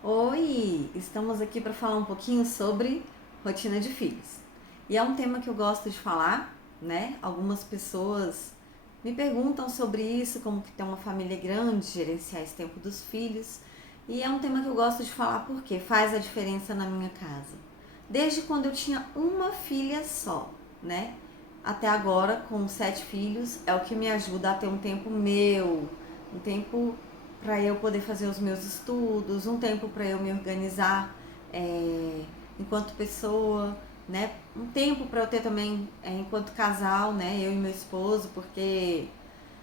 Oi, estamos aqui para falar um pouquinho sobre rotina de filhos. E é um tema que eu gosto de falar, né? Algumas pessoas me perguntam sobre isso, como que ter uma família grande, gerenciar esse tempo dos filhos. E é um tema que eu gosto de falar porque faz a diferença na minha casa. Desde quando eu tinha uma filha só, né? Até agora, com 7 filhos, é o que me ajuda a ter um tempo meu, um tempo para eu poder fazer os meus estudos, um tempo para eu me organizar enquanto pessoa, né? Um tempo para eu ter também enquanto casal, né? Eu e meu esposo, porque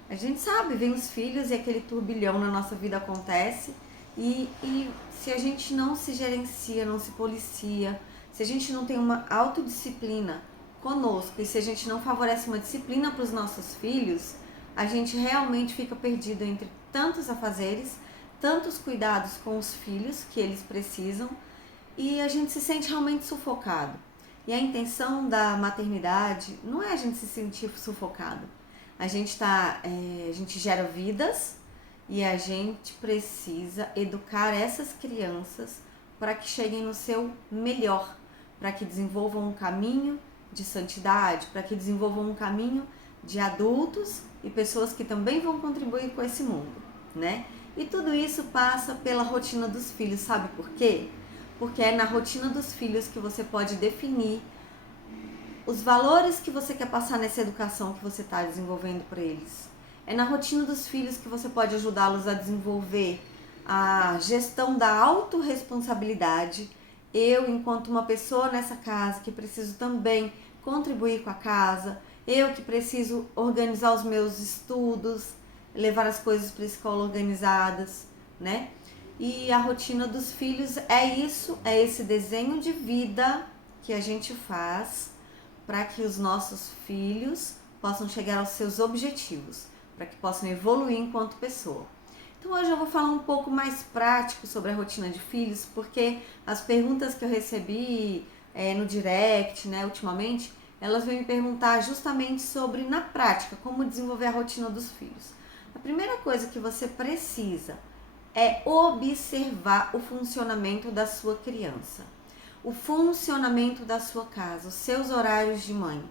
a gente sabe, vem os filhos e aquele turbilhão na nossa vida acontece e se a gente não se gerencia, não se policia, se a gente não tem uma autodisciplina conosco e se a gente não favorece uma disciplina para os nossos filhos, a gente realmente fica perdido entre tantos afazeres, tantos cuidados com os filhos que eles precisam e a gente se sente realmente sufocado. E a intenção da maternidade não é a gente se sentir sufocado. A gente gera vidas e a gente precisa educar essas crianças para que cheguem no seu melhor, para que desenvolvam um caminho de santidade, para que desenvolvam um caminho de adultos e pessoas que também vão contribuir com esse mundo, né? E tudo isso passa pela rotina dos filhos, sabe por quê? Porque é na rotina dos filhos que você pode definir os valores que você quer passar nessa educação que você está desenvolvendo para eles. É na rotina dos filhos que você pode ajudá-los a desenvolver a gestão da autorresponsabilidade. Eu, enquanto uma pessoa nessa casa, que preciso também contribuir com a casa, eu que preciso organizar os meus estudos, levar as coisas para a escola organizadas, né? E a rotina dos filhos é isso, é esse desenho de vida que a gente faz para que os nossos filhos possam chegar aos seus objetivos, para que possam evoluir enquanto pessoa. Então hoje eu vou falar um pouco mais prático sobre a rotina de filhos, porque as perguntas que eu recebi no direct, né, ultimamente, elas vêm me perguntar justamente sobre, na prática, como desenvolver a rotina dos filhos. A primeira coisa que você precisa é observar o funcionamento da sua criança, o funcionamento da sua casa, os seus horários de mãe.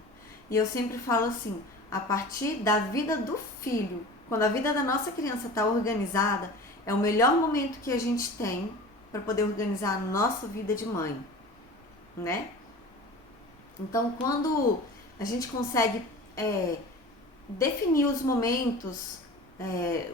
E eu sempre falo assim, a partir da vida do filho, quando a vida da nossa criança está organizada, é o melhor momento que a gente tem para poder organizar a nossa vida de mãe, né? Então, quando a gente consegue definir os momentos,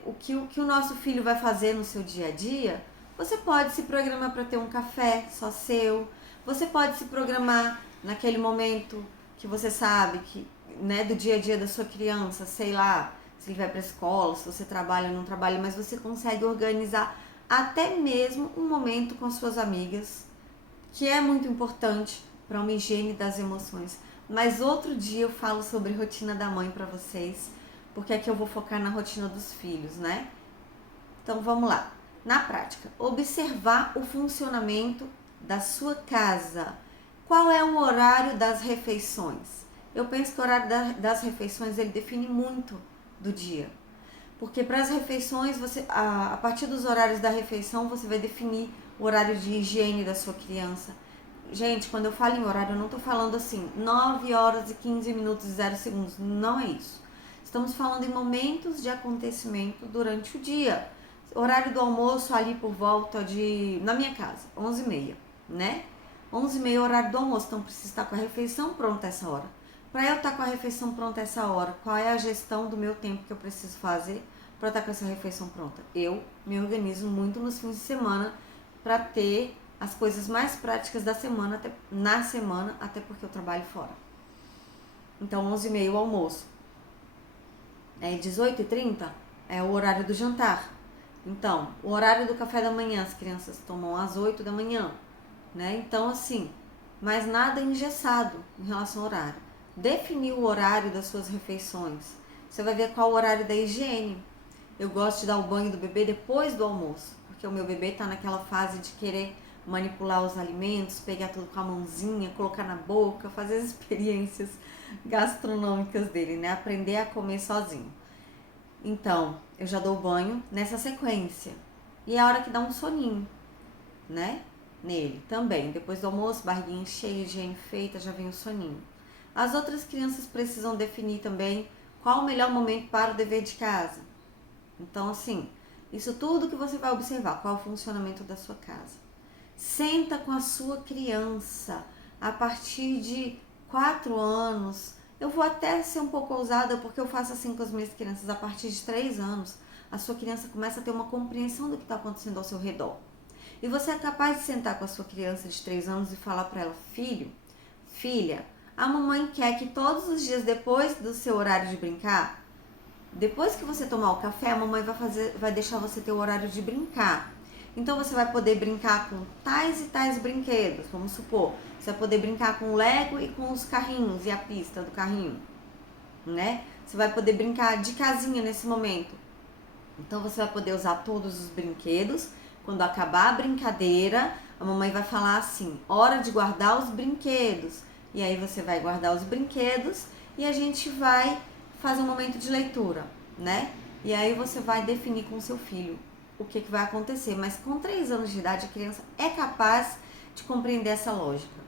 o que o nosso filho vai fazer no seu dia a dia, você pode se programar para ter um café só seu, você pode se programar naquele momento que você sabe que, né, do dia a dia da sua criança, sei lá, se ele vai para a escola, se você trabalha ou não trabalha, mas você consegue organizar até mesmo um momento com suas amigas, que é muito importante para uma higiene das emoções. Mas outro dia eu falo sobre rotina da mãe para vocês, porque aqui eu vou focar na rotina dos filhos, né? Então vamos lá. Na prática, observar o funcionamento da sua casa. Qual é o horário das refeições? Eu penso que o horário das refeições ele define muito do dia. Porque para as refeições, a partir dos horários da refeição, você vai definir o horário de higiene da sua criança. Gente, quando eu falo em horário, eu não estou falando assim, 9 horas e 15 minutos e 0 segundos. Não é isso. Estamos falando em momentos de acontecimento durante o dia. Horário do almoço ali por volta de, na minha casa, 11h30, né? 11h30 horário do almoço, então preciso estar com a refeição pronta essa hora. Para eu estar com a refeição pronta essa hora, qual é a gestão do meu tempo que eu preciso fazer para estar com essa refeição pronta? Eu me organizo muito nos fins de semana para ter as coisas mais práticas da semana, na semana, até porque eu trabalho fora. Então, 11h30 o almoço. 18h30 é o horário do jantar. Então, o horário do café da manhã, as crianças tomam às 8 da manhã, né? Então, assim, mas nada engessado em relação ao horário. Definir o horário das suas refeições. Você vai ver qual o horário da higiene. Eu gosto de dar o banho do bebê depois do almoço, porque o meu bebê está naquela fase de querer manipular os alimentos, pegar tudo com a mãozinha, colocar na boca, fazer as experiências gastronômicas dele, né? Aprender a comer sozinho. Então, eu já dou banho nessa sequência. E é a hora que dá um soninho, né? Nele também. Depois do almoço, barriguinha cheia, higiene feita, já vem o soninho. As outras crianças precisam definir também qual o melhor momento para o dever de casa. Então, assim, isso tudo que você vai observar, qual é o funcionamento da sua casa. Senta com a sua criança a partir de 4 anos. Eu vou até ser um pouco ousada porque eu faço assim com as minhas crianças. A partir de 3 anos, a sua criança começa a ter uma compreensão do que está acontecendo ao seu redor. E você é capaz de sentar com a sua criança de 3 anos e falar para ela: filho, filha, a mamãe quer que todos os dias depois do seu horário de brincar, depois que você tomar o café, a mamãe vai deixar você ter o horário de brincar. Então você vai poder brincar com tais e tais brinquedos, vamos supor. Você vai poder brincar com o Lego e com os carrinhos e a pista do carrinho, né? Você vai poder brincar de casinha nesse momento. Então você vai poder usar todos os brinquedos. Quando acabar a brincadeira, a mamãe vai falar assim: hora de guardar os brinquedos. E aí você vai guardar os brinquedos e a gente vai fazer um momento de leitura, né? E aí você vai definir com o seu filho o que vai acontecer. Mas com 3 anos de idade, a criança é capaz de compreender essa lógica.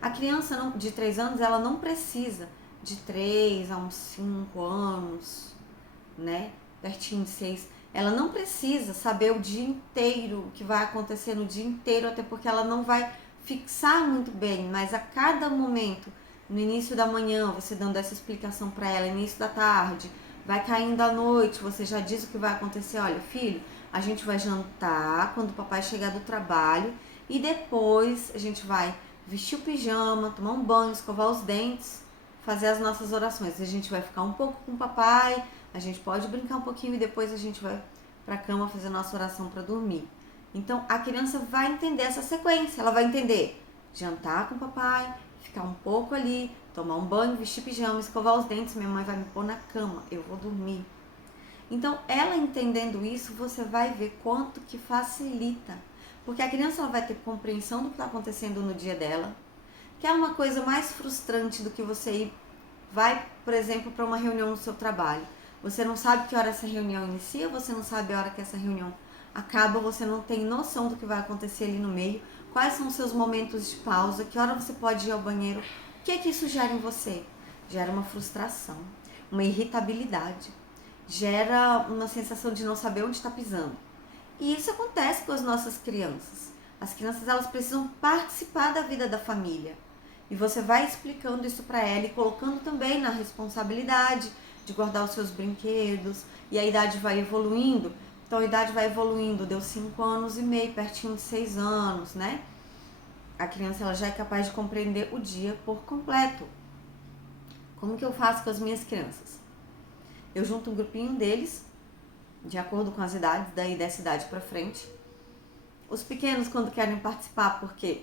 A criança de 3 anos, ela não precisa de 3 a uns 5 anos, né? Pertinho de 6. Ela não precisa saber o dia inteiro, o que vai acontecer no dia inteiro, até porque ela não vai fixar muito bem, mas a cada momento, no início da manhã, você dando essa explicação para ela, início da tarde, vai caindo à noite, você já diz o que vai acontecer. Olha, filho, a gente vai jantar quando o papai chegar do trabalho e depois a gente vai vestir o pijama, tomar um banho, escovar os dentes, fazer as nossas orações. A gente vai ficar um pouco com o papai, a gente pode brincar um pouquinho e depois a gente vai para a cama fazer a nossa oração para dormir. Então a criança vai entender essa sequência, ela vai entender jantar com o papai, ficar um pouco ali, tomar um banho, vestir pijama, escovar os dentes, minha mãe vai me pôr na cama, eu vou dormir. Então ela entendendo isso, você vai ver quanto que facilita. Porque a criança ela vai ter compreensão do que está acontecendo no dia dela, que é uma coisa mais frustrante do que você ir, vai, por exemplo, para uma reunião no seu trabalho. Você não sabe que hora essa reunião inicia, você não sabe a hora que essa reunião acaba, você não tem noção do que vai acontecer ali no meio, quais são os seus momentos de pausa, que hora você pode ir ao banheiro. O que é que isso gera em você? Gera uma frustração, uma irritabilidade, gera uma sensação de não saber onde está pisando. E isso acontece com as nossas crianças. As crianças elas precisam participar da vida da família. E você vai explicando isso para ela e colocando também na responsabilidade de guardar os seus brinquedos. E a idade vai evoluindo. Então a idade vai evoluindo, deu 5 anos e meio, pertinho de 6 anos, né? A criança ela já é capaz de compreender o dia por completo. Como que eu faço com as minhas crianças? Eu junto um grupinho deles, de acordo com as idades, daí dessa idade para frente. Os pequenos, quando querem participar, porque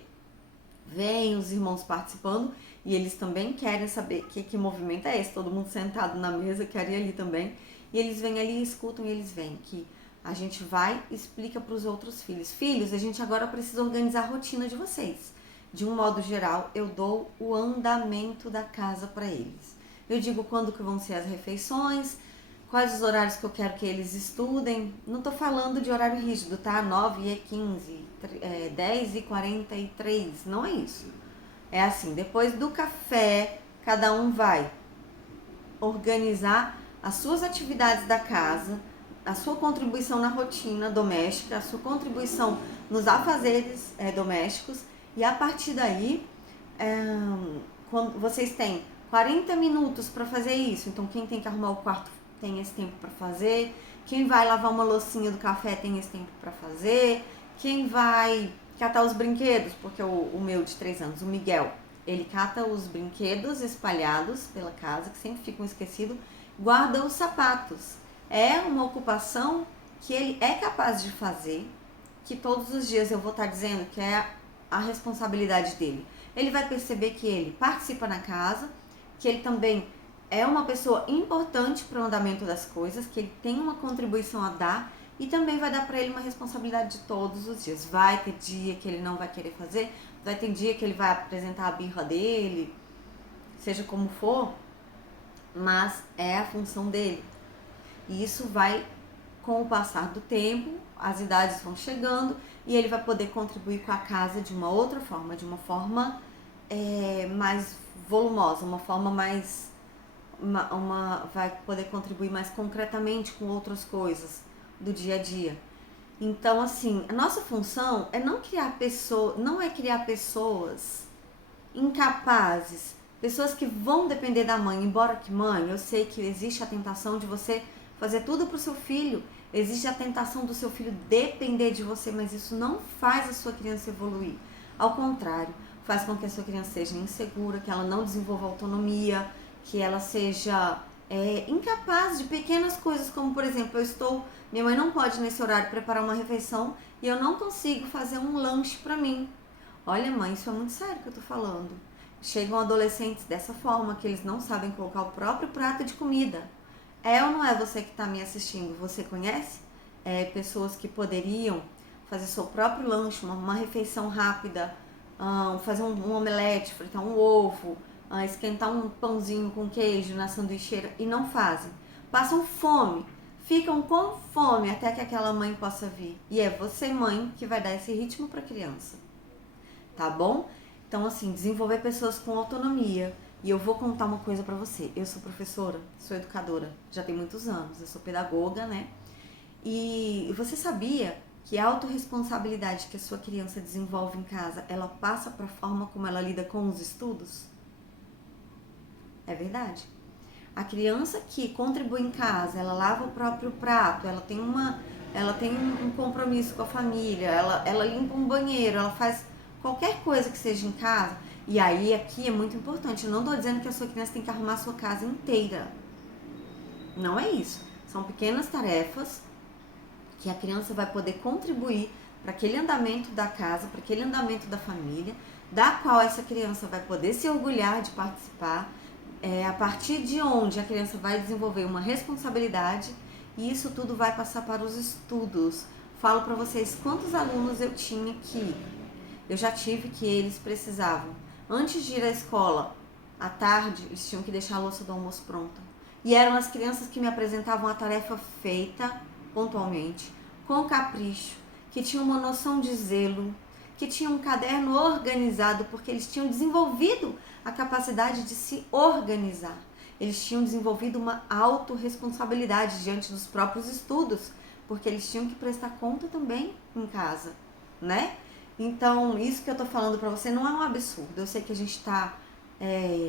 vêm os irmãos participando e eles também querem saber que movimento é esse, todo mundo sentado na mesa, quer ir ali também. E eles vêm ali, escutam e eles vêm que a gente vai e explica para os outros filhos. Filhos, a gente agora precisa organizar a rotina de vocês. De um modo geral, eu dou o andamento da casa para eles. Eu digo quando que vão ser as refeições, quais os horários que eu quero que eles estudem. Não estou falando de horário rígido, tá? 9h15, 10h43, não é isso. É assim, depois do café, cada um vai organizar as suas atividades da casa, a sua contribuição na rotina doméstica, a sua contribuição nos afazeres domésticos, e a partir daí, quando vocês têm 40 minutos para fazer isso, então quem tem que arrumar o quarto tem esse tempo para fazer, quem vai lavar uma loucinha do café tem esse tempo para fazer, quem vai catar os brinquedos, porque o meu de 3 anos, o Miguel, ele cata os brinquedos espalhados pela casa, que sempre ficam esquecidos, guarda os sapatos. É uma ocupação que ele é capaz de fazer, que todos os dias eu vou estar dizendo que é a responsabilidade dele. Ele vai perceber que ele participa na casa, que ele também é uma pessoa importante para o andamento das coisas, que ele tem uma contribuição a dar e também vai dar para ele uma responsabilidade de todos os dias. Vai ter dia que ele não vai querer fazer, vai ter dia que ele vai apresentar a birra dele, seja como for, mas é a função dele. E isso vai, com o passar do tempo, as idades vão chegando e ele vai poder contribuir com a casa de uma outra forma, de uma forma mais volumosa, uma forma mais vai poder contribuir mais concretamente com outras coisas do dia a dia. Então, assim, a nossa função é não é criar pessoas incapazes, pessoas que vão depender da mãe. Embora que mãe, eu sei que existe a tentação de você fazer tudo pro seu filho, existe a tentação do seu filho depender de você, mas isso não faz a sua criança evoluir. Ao contrário, faz com que a sua criança seja insegura, que ela não desenvolva autonomia, que ela seja incapaz de pequenas coisas, como por exemplo, minha mãe não pode nesse horário preparar uma refeição e eu não consigo fazer um lanche para mim. Olha, mãe, isso é muito sério que eu tô falando. Chegam adolescentes dessa forma, que eles não sabem colocar o próprio prato de comida. É ou não é você que está me assistindo? Você conhece pessoas que poderiam fazer seu próprio lanche, uma refeição rápida, fazer um omelete, fritar um ovo, esquentar um pãozinho com queijo na sanduicheira e não fazem. Passam fome, ficam com fome até que aquela mãe possa vir. E é você, mãe, que vai dar esse ritmo para a criança. Tá bom? Então, assim, desenvolver pessoas com autonomia. E eu vou contar uma coisa pra você. Eu sou professora, sou educadora, já tem muitos anos. Eu sou pedagoga, né? E você sabia que a autorresponsabilidade que a sua criança desenvolve em casa, ela passa pra forma como ela lida com os estudos? É verdade. A criança que contribui em casa, ela lava o próprio prato, ela tem um compromisso com a família, ela limpa um banheiro, ela faz qualquer coisa que seja em casa. E aí aqui é muito importante, eu não estou dizendo que a sua criança tem que arrumar a sua casa inteira. Não é isso. São pequenas tarefas que a criança vai poder contribuir para aquele andamento da casa, para aquele andamento da família, da qual essa criança vai poder se orgulhar de participar, a partir de onde a criança vai desenvolver uma responsabilidade e isso tudo vai passar para os estudos. Falo para vocês quantos alunos eu tinha que eu já tive que eles precisavam, antes de ir à escola, à tarde, eles tinham que deixar a louça do almoço pronta. E eram as crianças que me apresentavam a tarefa feita pontualmente, com capricho, que tinham uma noção de zelo, que tinham um caderno organizado, porque eles tinham desenvolvido a capacidade de se organizar. Eles tinham desenvolvido uma autorresponsabilidade diante dos próprios estudos, porque eles tinham que prestar conta também em casa, né? Então, isso que eu tô falando pra você não é um absurdo. Eu sei que a gente tá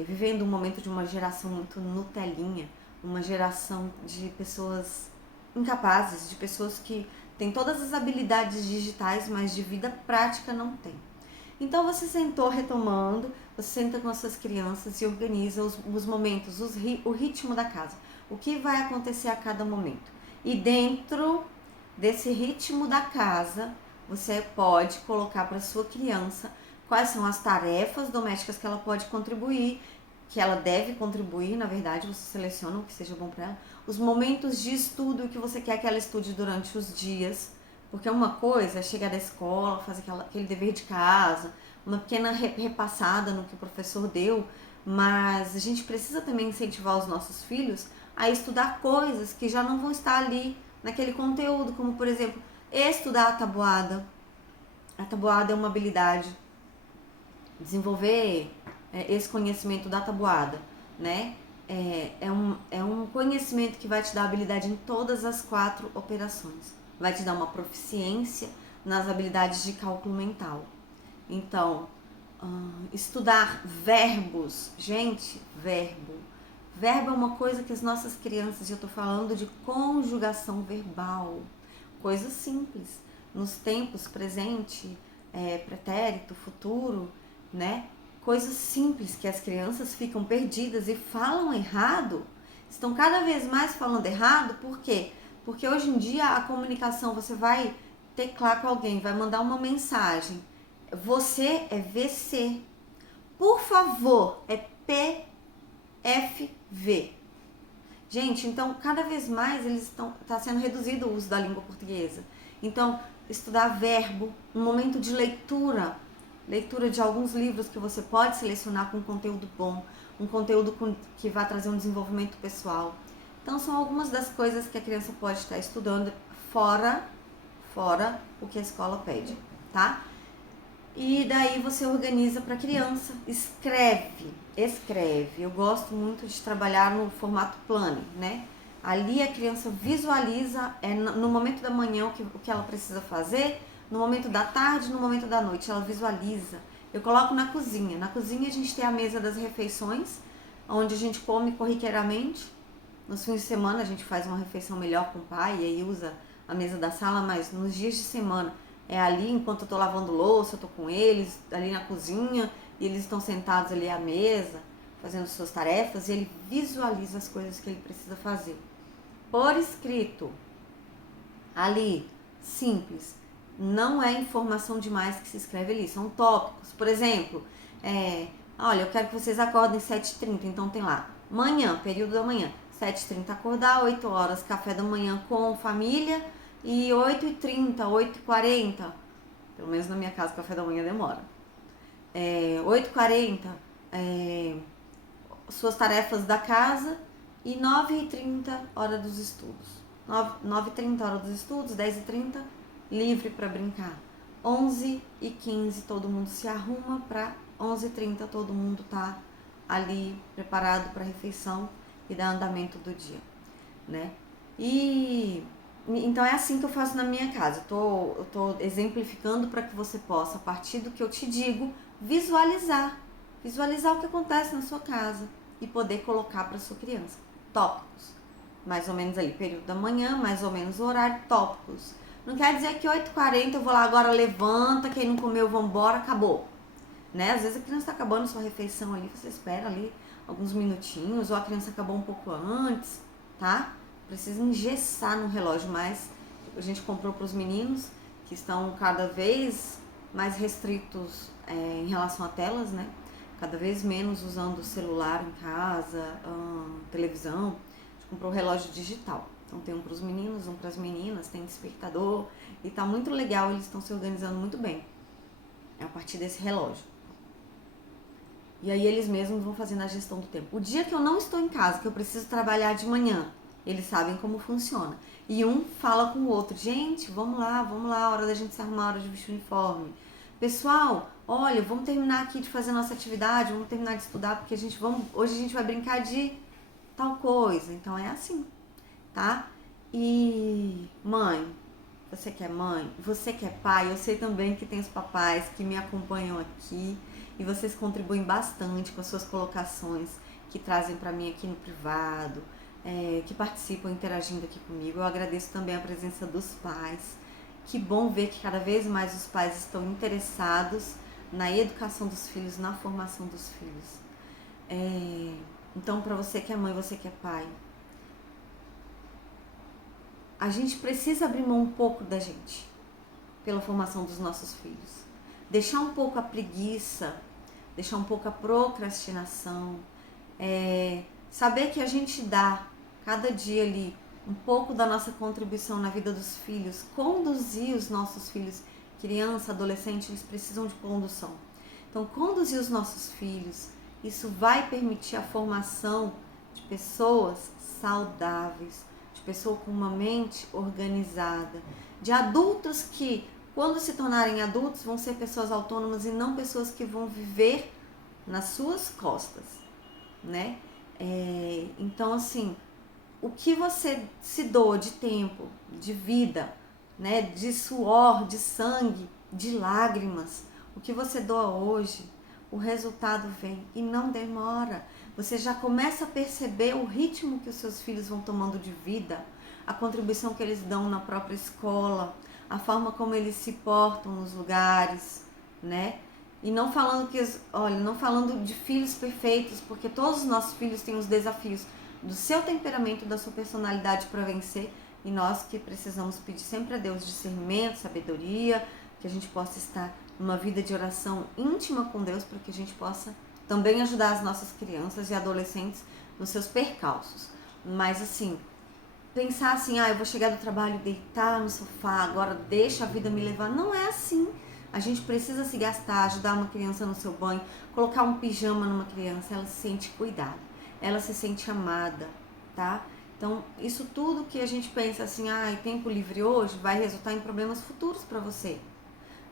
vivendo um momento de uma geração muito Nutelinha, uma geração de pessoas incapazes, de pessoas que têm todas as habilidades digitais, mas de vida prática não tem. Então, você sentou retomando, você senta com as suas crianças e organiza os momentos, o ritmo da casa. O que vai acontecer a cada momento. E dentro desse ritmo da casa, você pode colocar para sua criança quais são as tarefas domésticas que ela pode contribuir, que ela deve contribuir, na verdade, você seleciona o que seja bom para ela, os momentos de estudo que você quer que ela estude durante os dias, porque uma coisa é chegar da escola, fazer aquele dever de casa, uma pequena repassada no que o professor deu, mas a gente precisa também incentivar os nossos filhos a estudar coisas que já não vão estar ali naquele conteúdo, como por exemplo, estudar a tabuada. A tabuada é uma habilidade. Desenvolver esse conhecimento da tabuada, né? É um conhecimento que vai te dar habilidade em todas as 4 operações. Vai te dar uma proficiência nas habilidades de cálculo mental. Então, estudar verbos. Gente, verbo. Verbo é uma coisa que as nossas crianças, eu tô falando de conjugação verbal. Coisa simples. Nos tempos presente, pretérito, futuro, né? Coisas simples que as crianças ficam perdidas e falam errado. Estão cada vez mais falando errado, por quê? Porque hoje em dia a comunicação, você vai teclar com alguém, vai mandar uma mensagem. Você é VC. Por favor, é PFV. Gente, então cada vez mais está sendo reduzido o uso da língua portuguesa. Então, estudar verbo, um momento de leitura de alguns livros que você pode selecionar com conteúdo bom, um conteúdo que vai trazer um desenvolvimento pessoal. Então, são algumas das coisas que a criança pode estar estudando fora fora o que a escola pede, tá? E daí você organiza para a criança, escreve. Eu gosto muito de trabalhar no formato planner, né? Ali a criança visualiza no momento da manhã o que ela precisa fazer, no momento da tarde, no momento da noite, ela visualiza. Eu coloco na cozinha. Na cozinha a gente tem a mesa das refeições, onde a gente come corriqueiramente. Nos fins de semana a gente faz uma refeição melhor com o pai e aí usa a mesa da sala, mas nos dias de semana é ali enquanto eu tô lavando louça, eu tô com eles, ali na cozinha, e eles estão sentados ali à mesa, fazendo suas tarefas, e ele visualiza as coisas que ele precisa fazer. Por escrito, ali, simples, não é informação demais que se escreve ali, são tópicos. Por exemplo, olha, eu quero que vocês acordem 7h30, então tem lá, manhã, período da manhã, 7h30 acordar, 8 horas café da manhã com família, e 8h30, 8h40, pelo menos na minha casa o café da manhã demora, 8h40, suas tarefas da casa, e 9h30, hora dos estudos. 9h30, hora dos estudos, 10h30, livre para brincar. 11h15, todo mundo se arruma para 11h30, todo mundo tá ali preparado para a refeição e dar andamento do dia, né? E então é assim que eu faço na minha casa. Eu tô exemplificando para que você possa, a partir do que eu te digo, visualizar o que acontece na sua casa e poder colocar para sua criança. Tópicos, mais ou menos ali, período da manhã, mais ou menos o horário, tópicos. Não quer dizer que 8h40 eu vou lá agora, levanta, quem não comeu, vambora, acabou. Né? Às vezes a criança está acabando sua refeição ali, você espera ali alguns minutinhos, ou a criança acabou um pouco antes, tá? Precisa engessar no relógio, mas a gente comprou para os meninos, que estão cada vez mais restritos em relação a telas, né? Cada vez menos usando o celular em casa, televisão. A gente comprou relógio digital. Então tem um para os meninos, um para as meninas, tem despertador. E tá muito legal, eles estão se organizando muito bem a partir desse relógio. E aí eles mesmos vão fazendo a gestão do tempo. O dia que eu não estou em casa, que eu preciso trabalhar de manhã, eles sabem como funciona. E um fala com o outro, gente, vamos lá, hora da gente se arrumar, hora de vestir o uniforme. Pessoal, olha, vamos terminar aqui de fazer a nossa atividade, vamos terminar de estudar, porque hoje a gente vai brincar de tal coisa. Então é assim, tá? E mãe, você que é mãe, você que é pai, eu sei também que tem os papais que me acompanham aqui e vocês contribuem bastante com as suas colocações que trazem para mim aqui no privado, que participam interagindo aqui comigo. Eu agradeço também a presença dos pais. Que bom ver que cada vez mais os pais estão interessados na educação dos filhos, na formação dos filhos. Então, para você que é mãe, você que é pai, a gente precisa abrir mão um pouco da gente pela formação dos nossos filhos. Deixar um pouco a preguiça, deixar um pouco a procrastinação, saber que a gente dá cada dia ali um pouco da nossa contribuição na vida dos filhos, conduzir os nossos filhos, criança, adolescente, eles precisam de condução. Então, conduzir os nossos filhos, isso vai permitir a formação de pessoas saudáveis, de pessoas com uma mente organizada, de adultos que, quando se tornarem adultos, vão ser pessoas autônomas e não pessoas que vão viver nas suas costas, né? Então, assim, o que você se doa de tempo, de vida, né, de suor, de sangue, de lágrimas, o que você doa hoje, o resultado vem e não demora. Você já começa a perceber o ritmo que os seus filhos vão tomando de vida, a contribuição que eles dão na própria escola, a forma como eles se portam nos lugares, né? E não falando não falando de filhos perfeitos, porque todos os nossos filhos têm os desafios do seu temperamento, da sua personalidade para vencer, e nós que precisamos pedir sempre a Deus discernimento, sabedoria, que a gente possa estar numa vida de oração íntima com Deus, para que a gente possa também ajudar as nossas crianças e adolescentes nos seus percalços. Mas assim, pensar assim, eu vou chegar do trabalho, deitar no sofá, agora deixa a vida me levar, não é assim. A gente precisa se gastar, ajudar uma criança no seu banho, colocar um pijama numa criança, ela se sente cuidada, ela se sente amada, tá? Então, isso tudo que a gente pensa assim, tempo livre hoje, vai resultar em problemas futuros para você.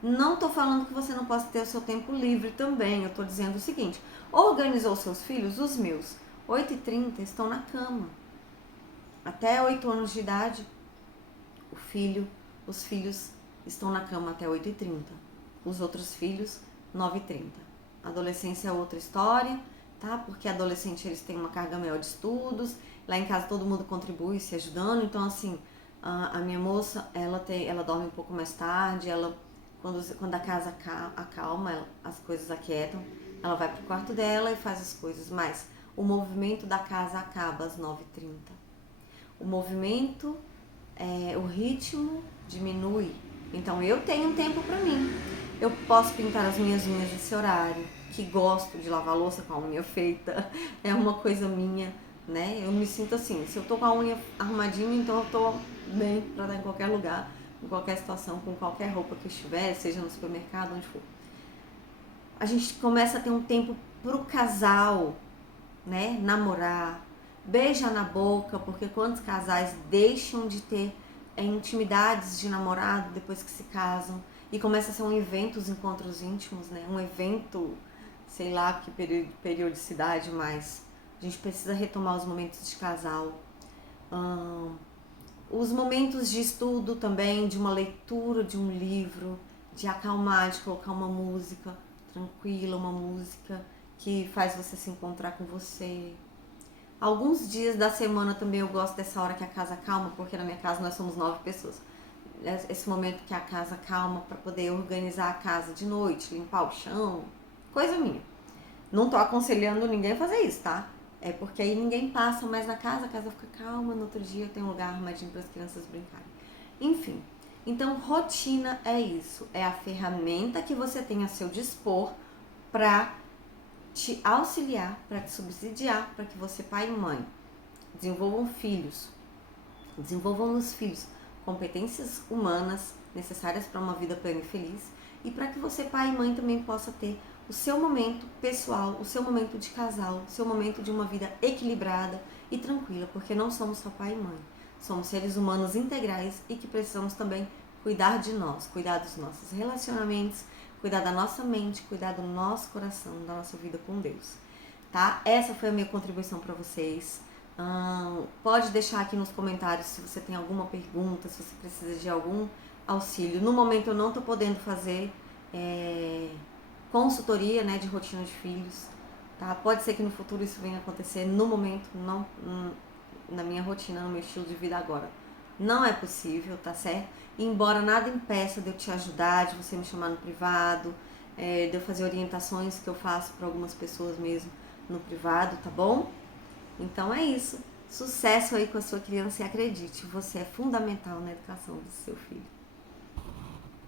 Não tô falando que você não possa ter o seu tempo livre também, eu tô dizendo o seguinte, organizou seus filhos, os meus, 8h30 estão na cama. Até 8 anos de idade, os filhos estão na cama até 8h30. Os outros filhos, 9h30. Adolescência é outra história, tá? Porque adolescente eles têm uma carga maior de estudos, lá em casa todo mundo contribui se ajudando, então assim, a minha moça, ela dorme um pouco mais tarde, quando a casa acalma, as coisas aquietam, ela vai pro quarto dela e faz as coisas, mas o movimento da casa acaba às 9h30. O movimento, o ritmo diminui. Então eu tenho um tempo para mim. Eu posso pintar as minhas unhas nesse horário, que gosto de lavar louça com a unha feita, é uma coisa minha, né? Eu me sinto assim, se eu tô com a unha arrumadinha, então eu tô bem para dar em qualquer lugar, em qualquer situação, com qualquer roupa que eu estiver, seja no supermercado, onde for. A gente começa a ter um tempo pro casal, né? Namorar, beijar na boca, porque quantos casais deixam de ter intimidades de namorado depois que se casam e começa a ser um evento os encontros íntimos, né? Um evento, sei lá que periodicidade, mas a gente precisa retomar os momentos de casal. Os momentos de estudo também, de uma leitura de um livro, de acalmar, de colocar uma música tranquila, uma música que faz você se encontrar com você. Alguns dias da semana também eu gosto dessa hora que a casa calma, porque na minha casa nós somos 9 pessoas. Esse momento que a casa calma para poder organizar a casa de noite, limpar o chão, coisa minha. Não tô aconselhando ninguém a fazer isso, tá? É porque aí ninguém passa mais na casa, a casa fica calma, no outro dia tem um lugar arrumadinho para as crianças brincarem. Enfim, então rotina é isso, é a ferramenta que você tem a seu dispor para te auxiliar, para te subsidiar, para que você, pai e mãe, desenvolvam nos filhos competências humanas necessárias para uma vida plena e feliz e para que você, pai e mãe, também possa ter o seu momento pessoal, o seu momento de casal, o seu momento de uma vida equilibrada e tranquila, porque não somos só pai e mãe, somos seres humanos integrais e que precisamos também cuidar de nós, cuidar dos nossos relacionamentos, cuidar da nossa mente, cuidar do nosso coração, da nossa vida com Deus, tá? Essa foi a minha contribuição para vocês. Pode deixar aqui nos comentários se você tem alguma pergunta, se você precisa de algum auxílio. No momento eu não estou podendo fazer consultoria, né, de rotina de filhos, tá? Pode ser que no futuro isso venha a acontecer, no momento não, na minha rotina, no meu estilo de vida agora. Não é possível, tá certo? Embora nada impeça de eu te ajudar, de você me chamar no privado, de eu fazer orientações que eu faço para algumas pessoas mesmo no privado, tá bom? Então é isso. Sucesso aí com a sua criança e acredite, você é fundamental na educação do seu filho.